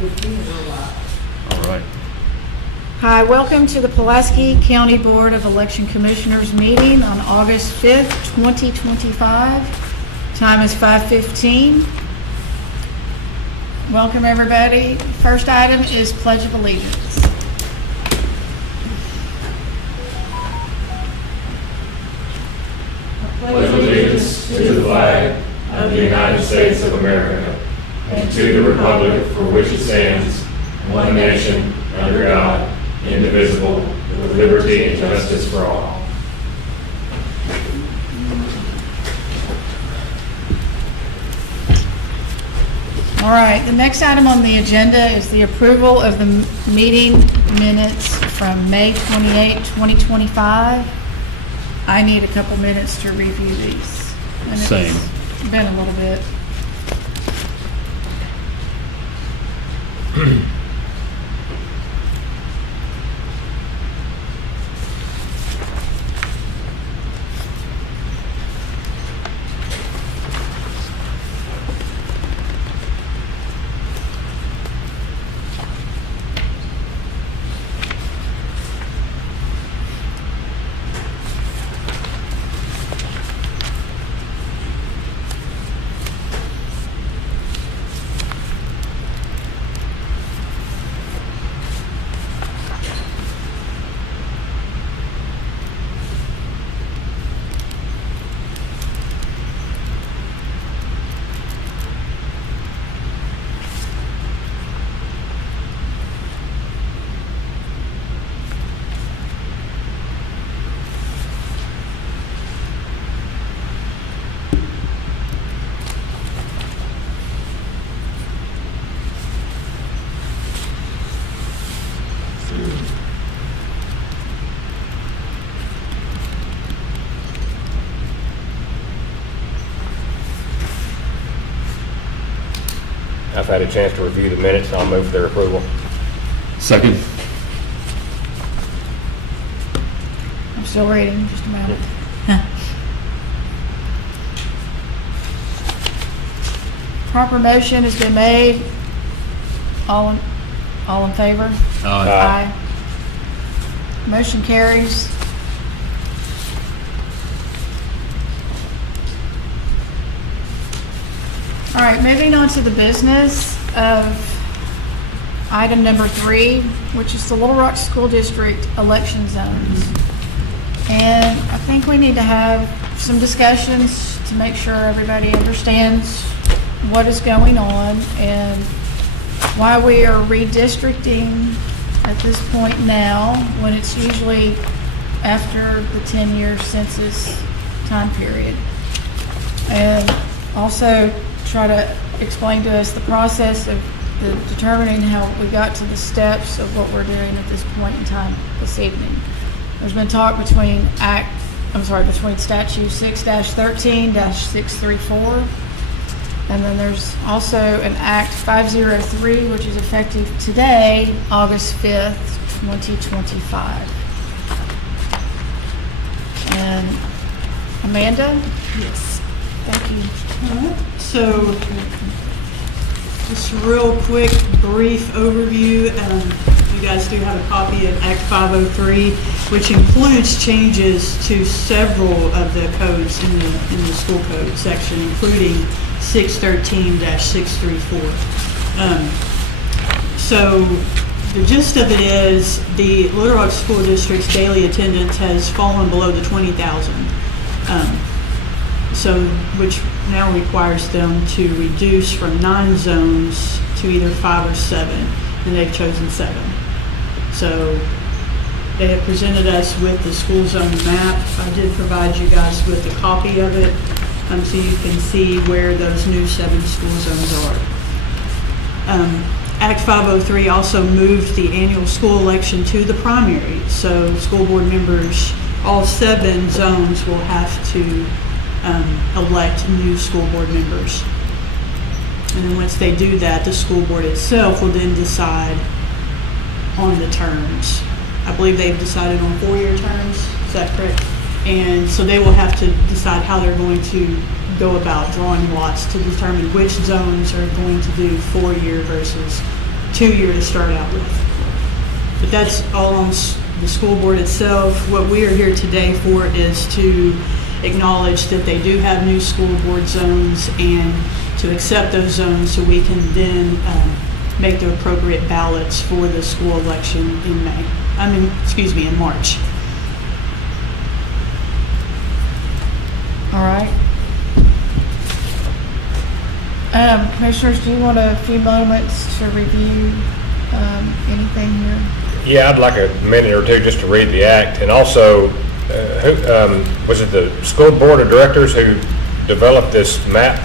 5:15 is our live. All right. Hi, welcome to the Pulaski County Board of Election Commissioners meeting on August 5th, 2025. Time is 5:15. Welcome, everybody. First item is Pledge of Allegiance. Pledge allegiance to the flag of the United States of America and to the republic for which it stands, one nation, under God, indivisible, with liberty and justice for all. All right, the next item on the agenda is the approval of the meeting minutes from May 28, 2025. I need a couple minutes to review these. And Same. It's been a little bit. I've had a chance to review the minutes, and I'll move for their approval. Second. I'm still reading, just a moment. Proper motion has been made. All in favor? Aye. Motion carries. All right, moving on to the business of item number 3, which is the Little Rock School District election zones. And I think we need to have some discussions to make sure everybody understands what is going on and why we are redistricting at this point now, when it's usually after the 10-year census time period. And also try to explain to us the process of determining how we got to the steps of what we're doing at this point in time this evening. There's been talk between between statute 6-13-634, and then there's also an Act 503, which is effective today, August 5th, 2025. And Amanda? Yes. Thank you. So, just real quick, brief overview. You guys do have a copy of Act 503, which includes changes to several of the codes in the school code section, including 613-634. So the gist of it is the Little Rock School District's daily attendance has fallen below the 20,000. Which now requires them to reduce from 9 zones to either 5 or 7, and they've chosen 7. So they have presented us with the school zone map. I did provide you guys with a copy of it, so you can see where those new 7 school zones are. Act 503 also moved the annual school election to the primary, so school board members, all 7 zones will have to elect new school board members. And then once they do that, the school board itself will then decide on the terms. I believe they've decided on 4-year terms, is that correct? And so they will have to decide how they're going to go about drawing lots to determine which zones are going to do 4-year versus 2-year to start out with. But that's all on the school board itself. What we are here today for is to acknowledge that they do have new school board zones and to accept those zones so we can then make the appropriate ballots for the school election in in March. All right. Commissioners, do you want a few moments to review anything here? Yeah, I'd like a minute or two just to read the act. And also, who was it the school board of directors who developed this map?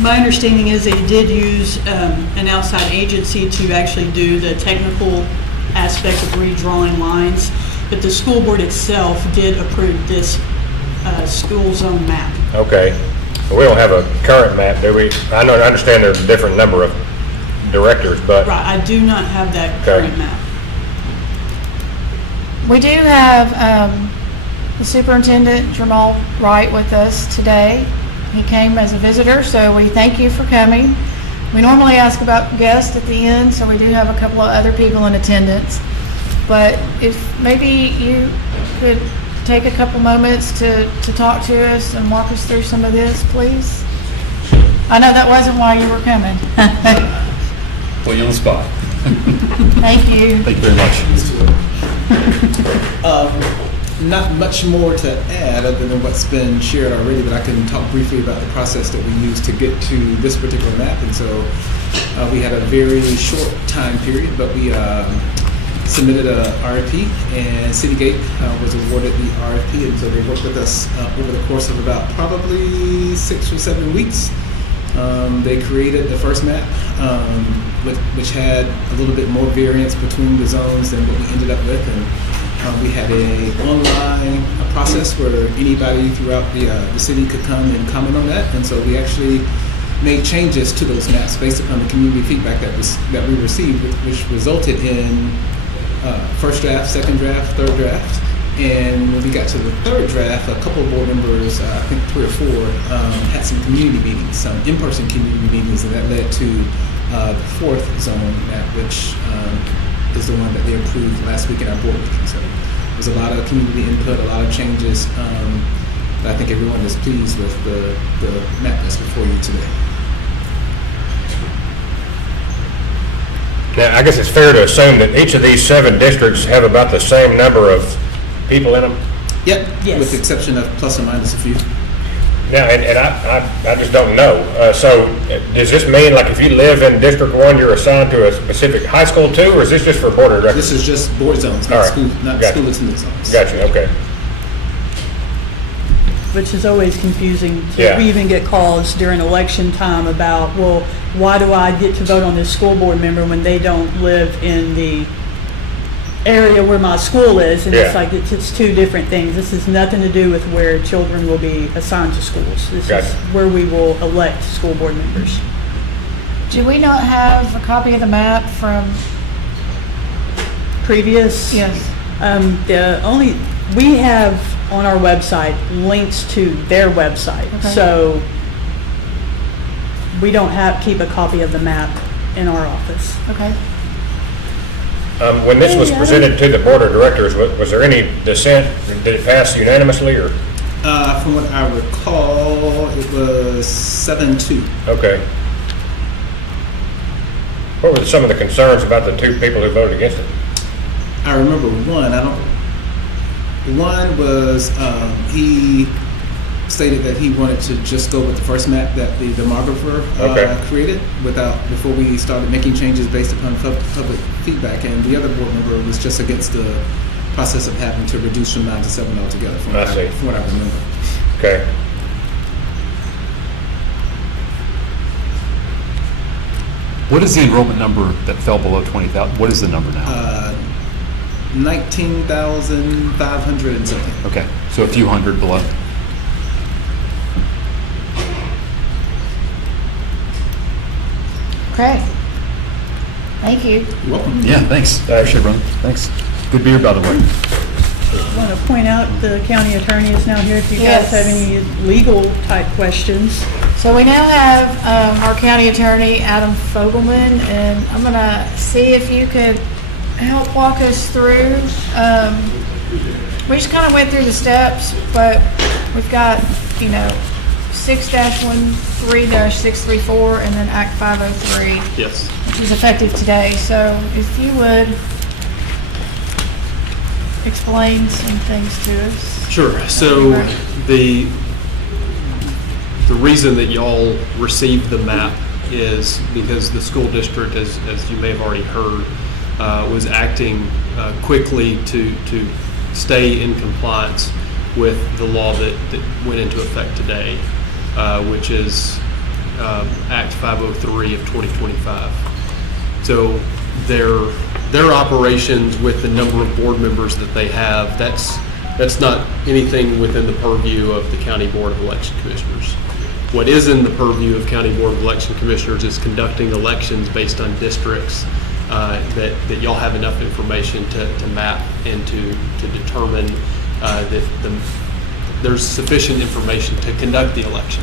My understanding is they did use an outside agency to actually do the technical aspect of redrawing lines, but the school board itself did approve this school zone map. Okay. We don't have a current map, do we? I understand there's a different number of directors, but. Right, I do not have that Okay. current map. We do have the superintendent, Jamal Wright, with us today. He came as a visitor, so we thank you for coming. We normally ask about guests at the end, so we do have a couple of other people in attendance. But if maybe you could take a couple moments to talk to us and walk us through some of this, please. I know that wasn't why you were coming. Put you on the spot. Thank you. Thank you very much. Not much more to add other than what's been shared already, but I can talk briefly about the process that we used to get to this particular map. And so we had a very short time period, but we submitted a RFP, and Citygate was awarded the RFP, and so they worked with us over the course of about probably 6 or 7 weeks. They created the first map, which had a little bit more variance between the zones than what we ended up with, and we had a online process where anybody throughout the city could come and comment on that, and so we actually made changes to those maps based upon the community feedback that we received, which resulted in first draft, second draft, third draft. And when we got to the third draft, a couple of board members, I think 3 or 4, had some community meetings, some in-person community meetings, and that led to the fourth zone map, which is the one that they approved last week in our board meeting. So there was a lot of community input, a lot of changes, but I think everyone is pleased with the map that's before you today. Now, I guess it's fair to assume that each of these 7 districts have about the same number of people in them? Yep, Yes. with the exception of plus or minus a few. Now, and I just don't know. So does this mean, like, if you live in District 1, you're assigned to a specific high school too, or is this just for board of directors? This is just board zones, All not right. school, not Gotcha. school attendance zones. Gotcha, okay. Which is always confusing. Yeah. We even get calls during election time about, well, why do I get to vote on this school board member when they don't live in the area where my school is? And it's Yeah. like, it's 2 different things. This has nothing to do with where children will be assigned to schools. This Gotcha. is where we will elect school board members. Do we not have a copy of the map from? Previous? Yes. We have on our website links to their website. Okay. So we don't keep a copy of the map in our office. Okay. When this was presented to the board of directors, was there any dissent? Did it pass unanimously, or? From what I recall, it was 7-2. Okay. What were some of the concerns about the 2 people who voted against it? I remember one. One was he stated that he wanted to just go with the first map that the demographer Okay. created before we started making changes based upon public feedback, and the other board member was just against the process of having to reduce from 9 to 7 altogether. From I see. From what I remember. Okay. What is the enrollment number that fell below 20,000? What is the number now? 19,500 and something. Okay, so a few hundred below. Okay. Thank you. You're welcome. Yeah, thanks. Appreciate it, brother. Thanks. Good beer, by the way. I want to point out the county attorney is now here if you guys Yes. have any legal type questions. So we now have our county attorney, Adam Fogelman, and I'm gonna see if you could help walk us through. We just kind of went through the steps, but we've got, 6-13-634 and then Act 503. Yes. Which is effective today. So if you would explain some things to us. Sure. So the reason that y'all received the map is because the school district, as you may have already heard, was acting quickly to stay in compliance with the law that went into effect today, which is Act 503 of 2025. So their operations with the number of board members that they have, that's not anything within the purview of the County Board of Election Commissioners. What is in the purview of County Board of Election Commissioners is conducting elections based on districts that y'all have enough information to map and to determine that there's sufficient information to conduct the election.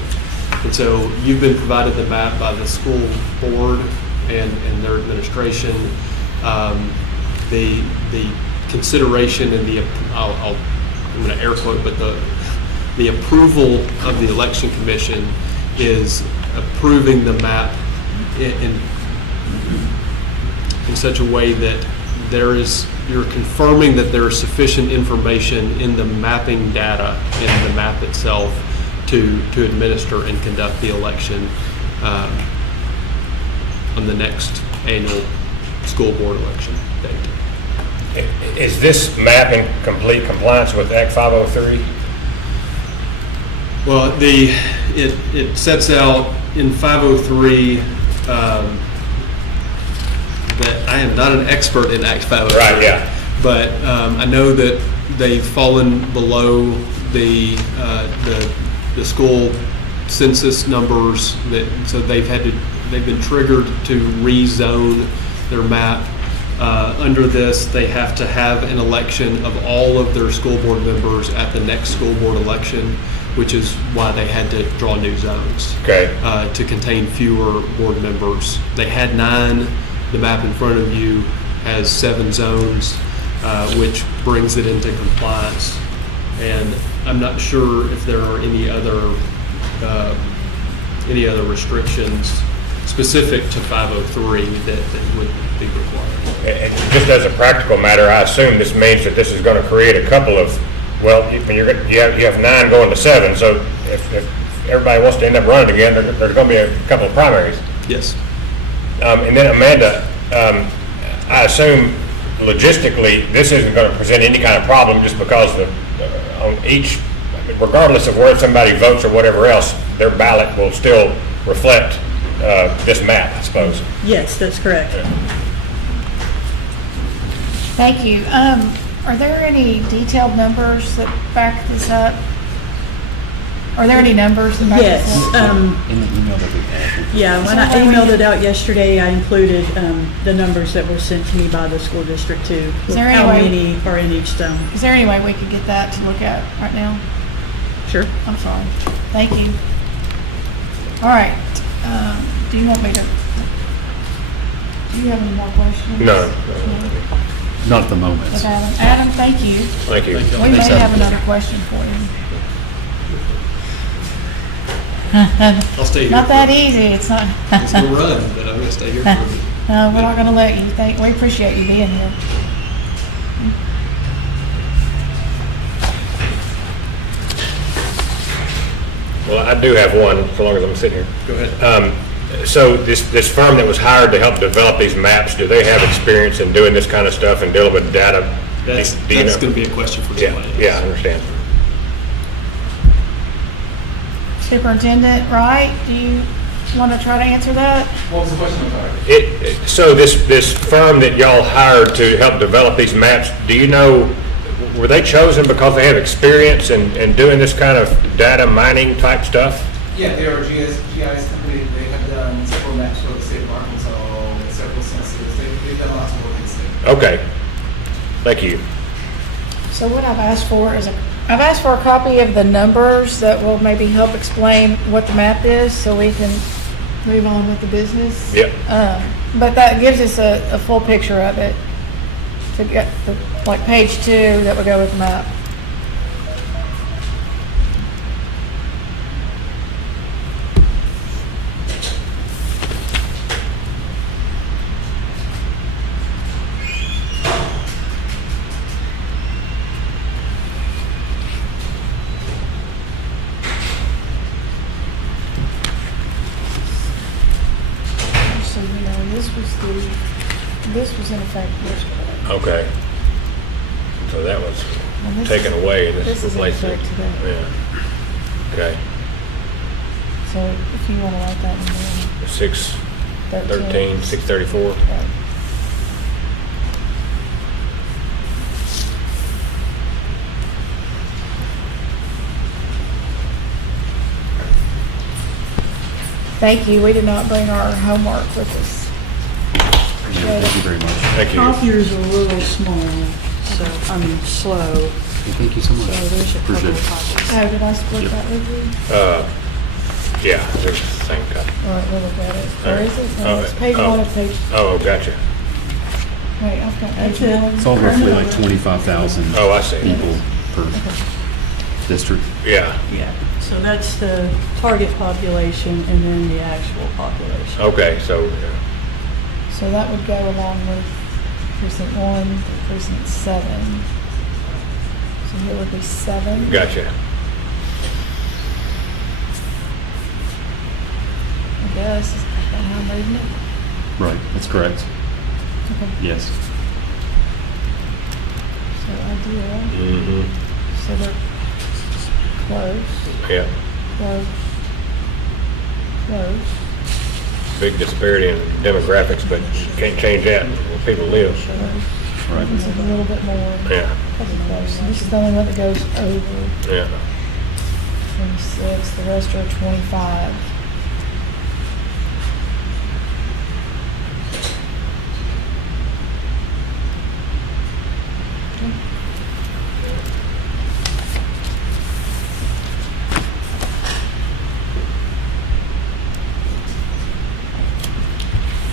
And so you've been provided the map by the school board and their administration. The consideration and I'm going to air quote, but the approval of the election commission is approving the map in such a way that you're confirming that there is sufficient information in the mapping data in the map itself to administer and conduct the election on the next annual school board election date. Is this map in complete compliance with Act 503? Well, it sets out in 503 that I am not an expert in Act 503. Right, yeah. But I know that they've fallen below the school census numbers, so they've been triggered to rezone their map. Under this, they have to have an election of all of their school board members at the next school board election, which is why they had to draw new zones. Okay. To contain fewer board members. They had 9. The map in front of you has 7 zones, which brings it into compliance. And I'm not sure if there are any other restrictions specific to 503 that would be required. And just as a practical matter, I assume this means that this is going to create a couple of, you have 9 going to 7, so if everybody wants to end up running again, there's going to be a couple of primaries. Yes. And then Amanda, I assume logistically, this isn't going to present any kind of problem just because on each, regardless of where somebody votes or whatever else, their ballot will still reflect this map, I suppose. Yes, that's correct. Thank you. Are there any detailed numbers that back this up? Are there any numbers that back Yes. this up? In the email that we had. Yeah, when I emailed it out yesterday, I included the numbers that were sent to me by the school district too. Is there How any way- many are in each zone? Is there any way we could get that to look at right now? Sure. I'm sorry. Thank you. All right. Do you want me to? Do you have any more questions? No. Not at the moment. With Adam. Adam, thank you. Thank you. We may have another question for you. I'll stay here. Not that easy. It's not. It's going to run, but I'm going to stay here for a minute. No, we're not going to let you. We appreciate you being here. Well, I do have one, so long as I'm sitting here. Go ahead. So this firm that was hired to help develop these maps, do they have experience in doing this kind of stuff and dealing with data? That's Do you know? going to be a question for Yeah, somebody. yeah, I understand. Superintendent Wright, do you want to try to answer that? What was the question? I'm sorry. So this firm that y'all hired to help develop these maps, do you know, were they chosen because they have experience in doing this kind of data mining type stuff? Yeah, they are a GIS company. They have done several maps for the state of Arkansas, several censuses. They've done lots of work in the state. Okay, thank you. So what I've asked for is I've asked for a copy of the numbers that will maybe help explain what the map is, so we can move on with the business. Yep. But that gives us a full picture of it, to get, like page 2, that would go with the map. So, you know, this was in effect yesterday. Okay. So that was And this taken is- away and this this is is in replaced. effect today. Yeah. Okay. So if you want to write that in there. 613, 634. Right. Thank you. We did not bring our homework with us. Yeah, thank you very much. Thank you. Copiers are a little small, so, slow, Well, thank you so much. so there's a couple Appreciate of it. copies. Oh, did I split that with you? Yeah, there's the same copy. All right, we'll look at it. Where is it? Oh, No, it's page oh. 1 of page, Oh, gotcha. wait, I've got That's page it. 1. It's all roughly like 25,000 Oh, I see. people per district. Yeah. Yeah, so that's the target population and then the actual population. Okay, so, So that would go along with precinct 1 to precinct 7. So here would be 7. gotcha. I guess, is that how I'm reading it? Right, that's correct. Okay. Yes. So ideal, Mm-hmm. so they're close, Yeah. close, close, Big disparity in demographics, but can't change that where people live. close. Right. This is a little bit more. Yeah, Probably close. And this is the only one that goes over yeah. 26, the rest are 25.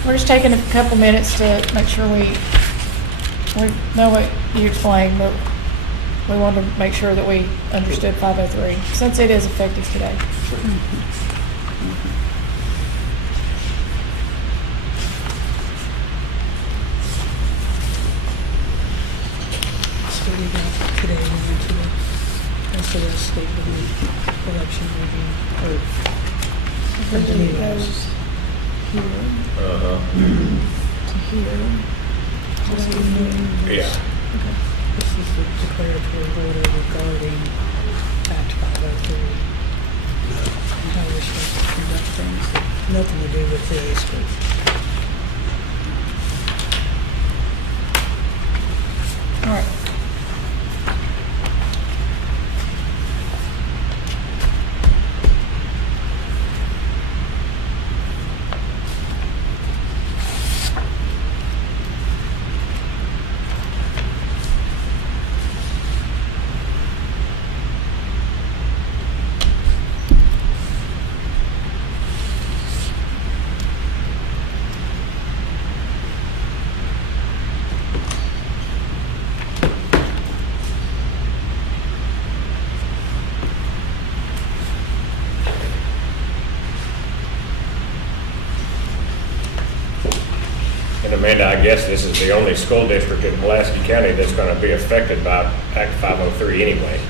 We're just taking a couple minutes to make sure we know what you explained, but we wanted to make sure that we understood 503, since it is effective today. So we got today, we went to the rest of the election review, or Virginia goes here Uh-huh. to here. Yeah. this is the declaratory order regarding Act 503. And how we're supposed to conduct things, nothing to do with this, but All right. And Amanda, I guess this is the only school district in Pulaski County that's going to be affected by Act 503 anyway.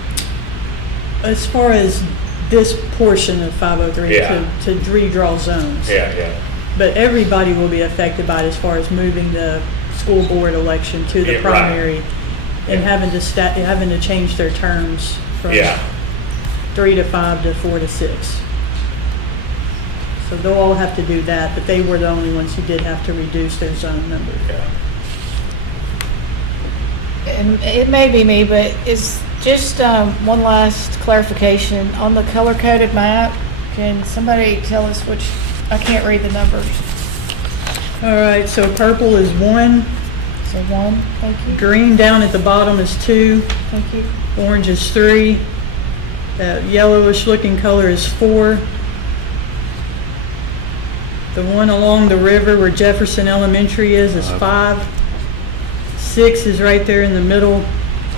as far as this portion of 503 Yeah. to redraw zones. Yeah, yeah. But everybody will be affected by it as far as moving the school board election to the Yeah, right. primary and Yeah. having to change their terms from Yeah, 3 to 5 to 4 to 6. So they'll all have to do that, but they were the only ones who did have to reduce their zone number. yeah. And it may be me, but it's just one last clarification. On the color-coded map, can somebody tell us which, I can't read the numbers. All right, so purple is 1, So 1, thank you, Green down at the bottom is 2. thank you. Orange is 3. That yellowish looking color is 4. The one along the river where Jefferson Elementary is 5. 6 is right there in the middle,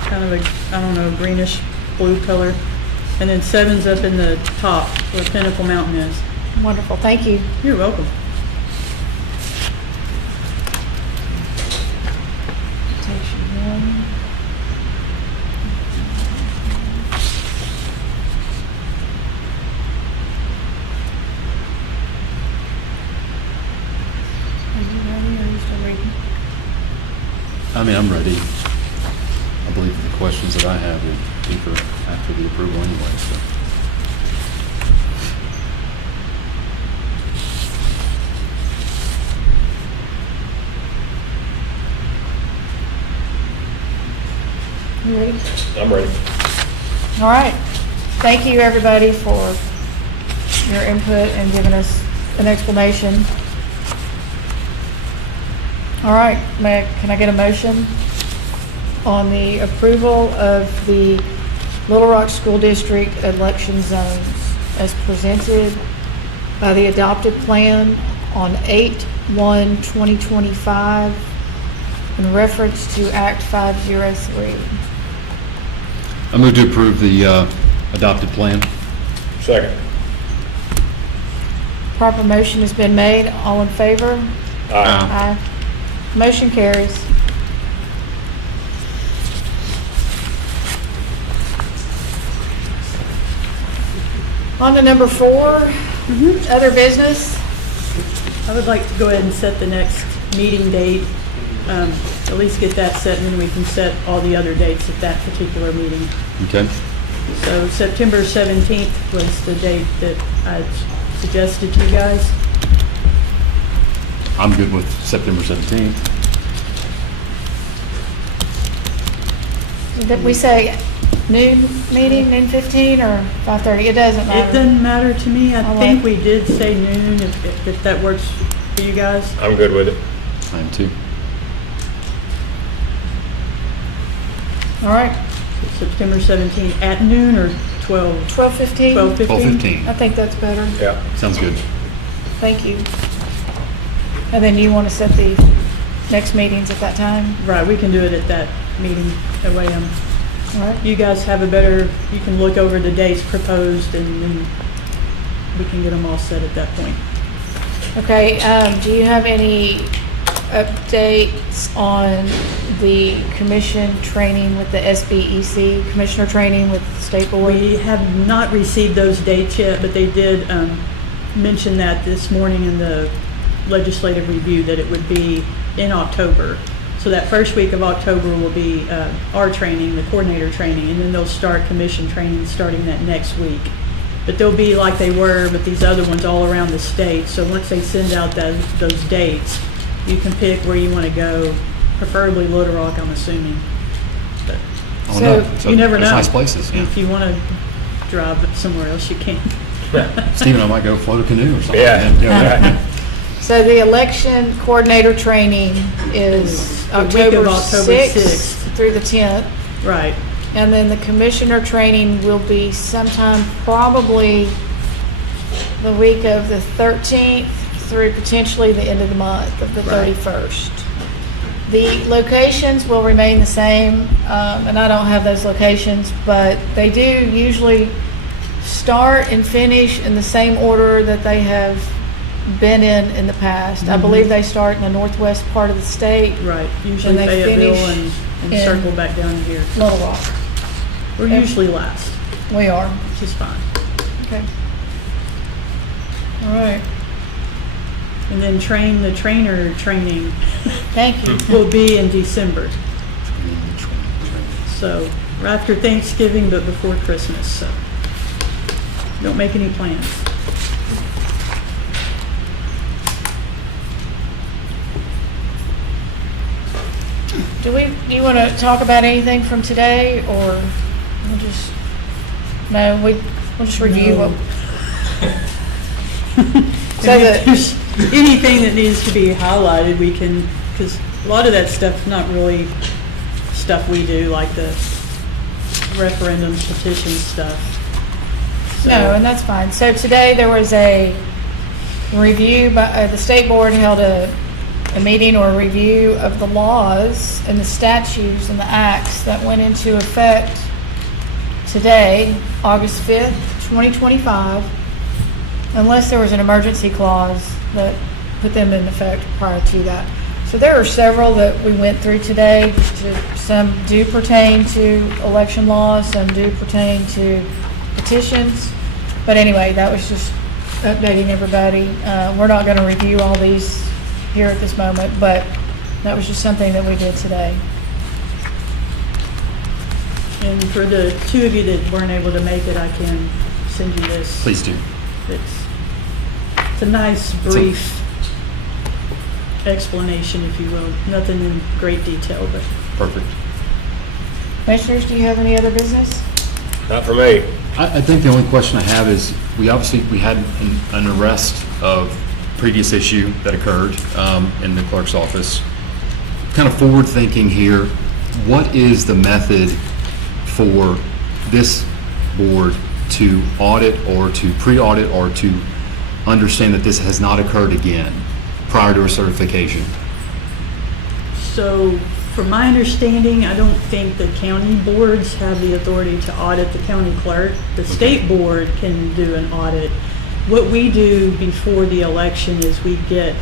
kind of a, I don't know, greenish blue color. And then 7's up in the top where Pinnacle Mountain is. Wonderful, thank you. You're welcome. Citation 1. Are you ready or are you still reading? I mean, I'm ready. I believe the questions that I have will be for after the approval anyway, so. You ready? I'm ready. All right. Thank you, everybody, for your input and giving us an explanation. All right, can I get a motion on the approval of the Little Rock School District election zones as presented by the adopted plan on 8/1/2025 in reference to Act 503? I move to approve the adopted plan. Second. Proper motion has been made. All in favor? Aye. Aye. Motion carries. On to number 4, other business. I would like to go ahead and set the next meeting date, at least get that set, and then we can set all the other dates at that particular meeting. Okay. So September 17th was the date that I suggested to you guys. I'm good with September 17th. Did we say noon meeting, noon 15 or 5:30? It doesn't It matter. doesn't matter to me. I All think right. we did say noon, if that works for you guys. I'm good with it. I am too. All right, September 17th at noon or 12? 12:15? 12:15? 12:15. I think that's better. Yeah. Sounds good. Thank you. And then you want to set the next meetings at that time? Right, we can do it at that meeting. That way All right. you guys have a better, you can look over the dates proposed and then we can get them all set at that point. Okay, do you have any updates on the commission training with the SBEC, commissioner training with the state board? We have not received those dates yet, but they did mention that this morning in the legislative review that it would be in October. So that first week of October will be our training, the coordinator training, and then they'll start commission training starting that next week. But they'll be like they were with these other ones all around the state. So once they send out those dates, you can pick where you want to go, preferably Little Rock, I'm assuming. But Oh, So, no. you never there's know. nice places, yeah. if you want to drive somewhere else, you can. Steve and I might go float a canoe or something. Yeah. So the election coordinator training is The week of October October 6th 6th. through the 10th. Right. And then the commissioner training will be sometime probably the week of the 13th through potentially the end of the month of the Right. 31st. The locations will remain the same, and I don't have those locations, but they do usually start and finish in the same order that they have been in the past. I believe they start in the northwest part of the state, Right, usually And they Fayetteville finish and in- circle back down to here. Little Rock. We're Yep. usually last, We are. which is fine. Okay. All right. And then the trainer training Thank you. will be in December. So, right after Thanksgiving, but before Christmas, so don't make any plans. Do you want to talk about anything from today, or we'll just, no, we'll just review No. what. So And if the, there's anything that needs to be highlighted, we can because a lot of that stuff's not really stuff we do, like the referendums, petition stuff. So- No, and that's fine. So today there was a review, by the state board held a meeting or a review of the laws and the statutes and the acts that went into effect today, August 5th, 2025, unless there was an emergency clause that put them in effect prior to that. So there are several that we went through today. Some do pertain to election laws, some do pertain to petitions. But anyway, that was just updating everybody. We're not going to review all these here at this moment, but that was just something that we did today. And for the two of you that weren't able to make it, I can send you this. Please do. It's a nice, brief explanation, if you will. Nothing in great detail, but Perfect. Commissioners, do you have any other business? Not for me. I think the only question I have is, we had an arrest of previous issue that occurred in the clerk's office. Kind of forward thinking here, what is the method for this board to audit or to pre-audit or to understand that this has not occurred again prior to a certification? so from my understanding, I don't think the county boards have the authority to audit the county clerk. The state board can do an audit. What we do before the election is we get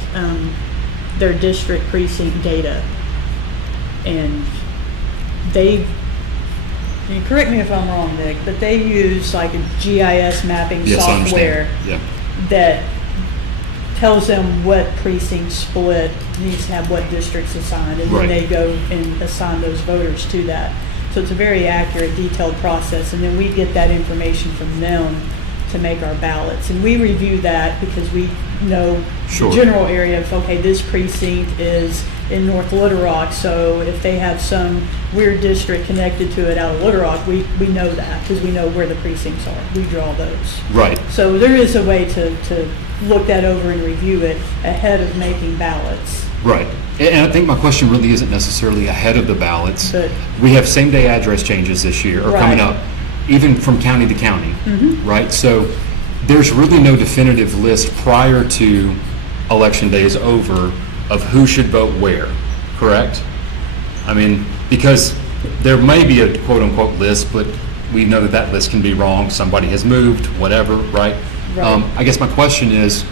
their district precinct data. And you correct me if I'm wrong, Nick, but they use like a GIS mapping Yes, I software understand. Yeah. that tells them what precinct split needs to have what districts assigned, and Right. then they go and assign those voters to that. So it's a very accurate, detailed process, and then we get that information from them to make our ballots. And we review that because we know Sure. the general area of, okay, this precinct is in North Little Rock, so if they have some weird district connected to it out of Little Rock, we know that because we know where the precincts are. We draw those. Right. So there is a way to look that over and review it ahead of making ballots. Right. And I think my question really isn't necessarily ahead of the ballots. But- We have same-day address changes this year, or coming Right. up, even from county to county, right? So there's really no definitive list prior to election day is over of who should vote where, correct? I mean, because there may be a quote-unquote list, but we know that that list can be wrong. Somebody has moved, whatever, right? Right. I guess my question is,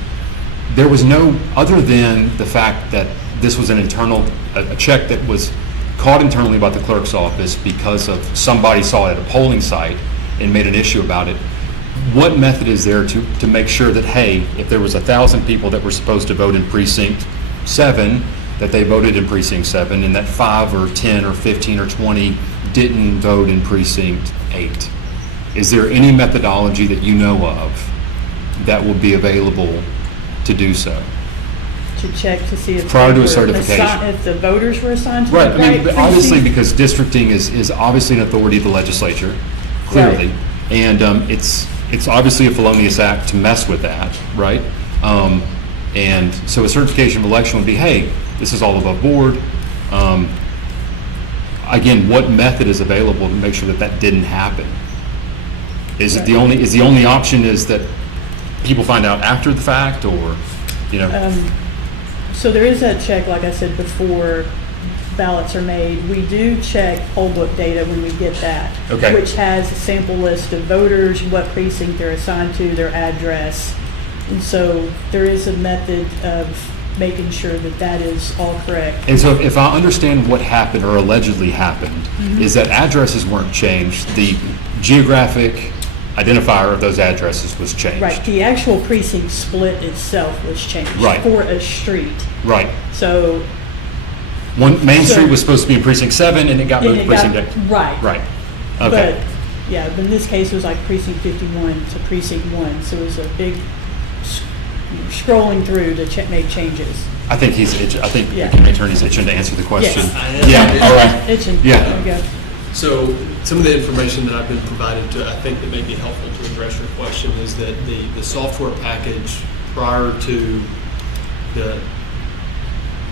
there was no, other than the fact that this was an internal, a check that was caught internally by the clerk's office because of somebody saw it at a polling site and made an issue about it, what method is there to make sure that, hey, if there was 1,000 people that were supposed to vote in precinct 7, that they voted in precinct 7, and that 5 or 10 or 15 or 20 didn't vote in precinct 8? Is there any methodology that you know of that will be available to do so? To check to see if Prior to they a were certification. if the voters were assigned to Right, the I mean, right but obviously, precinct. because districting is obviously an authority of the legislature, clearly. And it's obviously a felonious act to mess with that, right? And so a certification of election would be, hey, this is all above board. Again, what method is available to make sure that that didn't happen? Is it the only option is that people find out after the fact, or, you know? So there is that check, like I said, before ballots are made. We do check poll book data when we get that. Okay. Which has a sample list of voters, what precinct they're assigned to, their address. And so there is a method of making sure that that is all correct. And so if I understand what happened or allegedly happened, is that addresses weren't changed, the geographic identifier of those addresses was changed. Right, the actual precinct split itself was changed. Right. For a street. Right. So. Main So- Street was supposed to be in precinct 7, and it got moved and to it got- precinct 8. Right. Right. But, Okay. yeah, but in this case, it was like precinct 51 to precinct 1, so it was a big scrolling through to make changes. I think I think Yeah. the attorney's itching to answer the question. Yes. Yeah, all right. Itching. Yeah. There we go. So some of the information that I've been provided to, I think that may be helpful to address your question, is that the software package prior to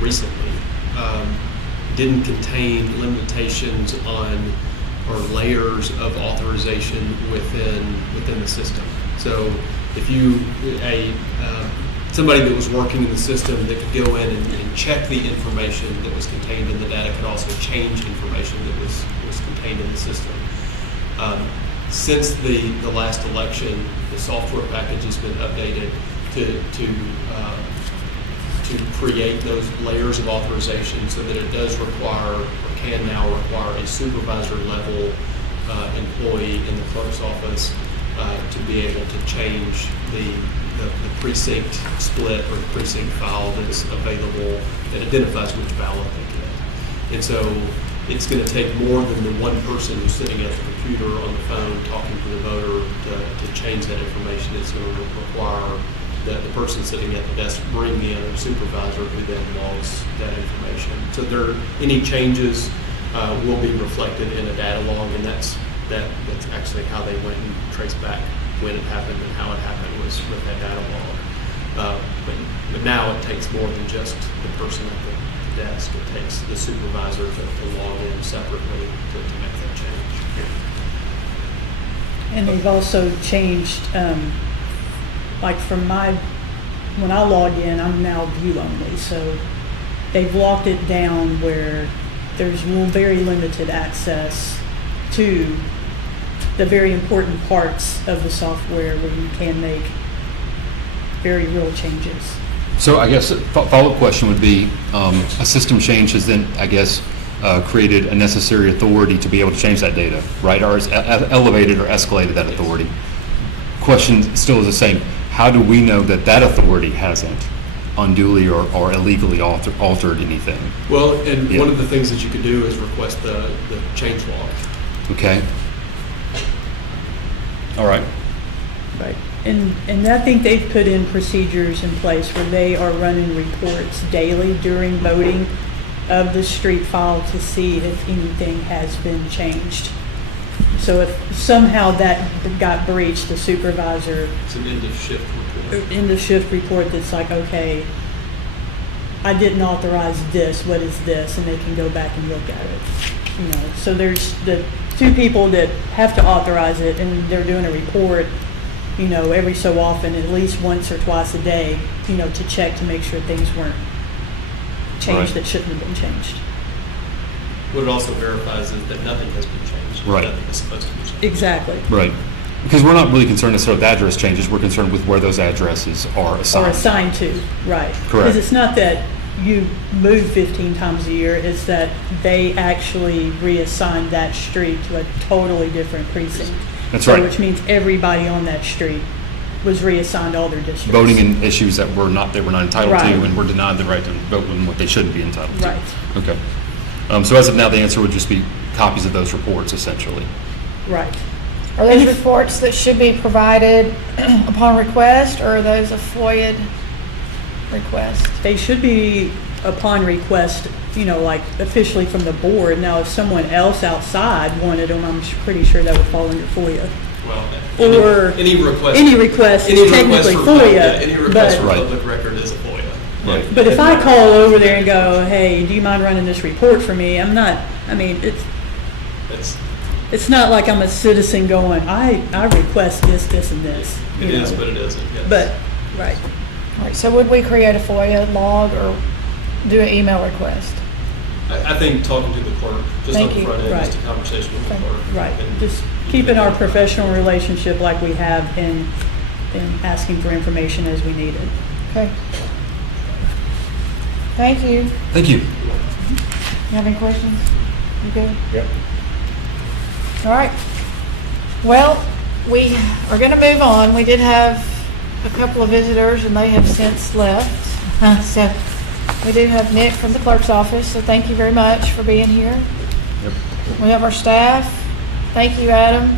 recently, didn't contain limitations on or layers of authorization within the system. So if you somebody that was working in the system that could go in and check the information that was contained in the data could also change information that was contained in the system. Since the last election, the software package has been updated to create those layers of authorization so that it does require or can now require a supervisor level employee in the clerk's office to be able to change the precinct split or the precinct file that's available that identifies which ballot they get. And so it's going to take more than the one person who's sitting at the computer on the phone talking to the voter to change that information. It's going to require that the person sitting at the desk bring in a supervisor who then logs that information. So any changes will be reflected in a data log, and that's actually how they went and traced back when it happened and how it happened was with that data log. But now it takes more than just the person at the desk. It takes the supervisor to log in separately to make that change. And they've also changed, like when I log in, I'm now view only. So they've locked it down where there's very limited access to the very important parts of the software where you can make very real changes. So I guess a follow-up question would be, a system change has then, I guess, created a necessary authority to be able to change that data, right? Or has elevated or escalated that authority. Question still is the same. How do we know that authority hasn't unduly or illegally altered anything? Well, and one of the things that you could do is request the change log. Okay. All right. Right. And I think they've put in procedures in place where they are running reports daily during voting of the street file to see if anything has been changed. So if somehow that got breached, the supervisor, It's an end of shift report. in the shift report that's like, okay, I didn't authorize this, what is this? And they can go back and look at it. So there's the two people that have to authorize it, and they're doing a report, every so often, at least once or twice a day, to check to make sure things weren't changed Right. that shouldn't have been changed. What it also verifies is that nothing has been changed. Right. Nothing is supposed to be changed. Exactly. Right. Because we're not really concerned necessarily with address changes. We're concerned with where those addresses are assigned. Or assigned to, right. Correct. Because it's not that you move 15 times a year, it's that they actually reassign that street to a totally different precinct. That's So, right. which means everybody on that street was reassigned all their districts. Voting in issues that they were not entitled Right. to, and were denied the right to vote in what they shouldn't be entitled to. Right. Okay. So as of now, the answer would just be copies of those reports, essentially. Right. Are those reports that should be provided upon request, or are those a FOIA request? They should be upon request, like officially from the board. Now, if someone else outside wanted them, I'm pretty sure that would fall under FOIA. Well, Or any request. any request is technically FOIA, Any request for Right. public record is a FOIA. Right. But if I call over there and go, hey, do you mind running this report for me? It's not like I'm a citizen going, I request this, this, and this. It is, but it isn't. Yes. But, right. All right, so would we create a FOIA log or do an email request? I think talking to the clerk, just on Thank the you. front end, just a Right. conversation with the Okay. clerk. Right. and Just keeping our professional relationship like we have and asking for information as we need it. Okay. Thank you. Thank you. You have any questions? You good? Yep. All right. Well, we are going to move on. We did have a couple of visitors, and they have since left. So we do have Nick from the clerk's office, so thank you very much for being here. Yep. We have our staff. Thank you, Adam,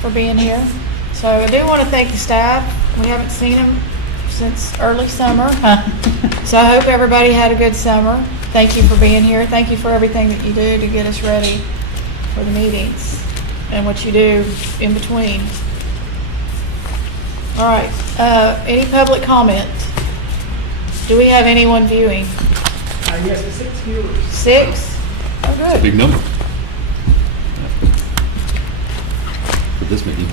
for being here. So I do want to thank the staff. We haven't seen them since early summer. So I hope everybody had a good summer. Thank you for being here. Thank you for everything that you do to get us ready for the meetings and what you do in between. All right, any public comment? Do we have anyone viewing? Yes, the 6 viewers. 6? Oh, good. Big number. For this meeting.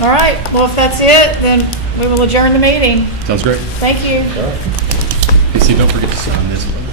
All right, well, if that's it, then we will adjourn the meeting. Sounds great. Thank you. Hey, Steve, don't forget to sign this one.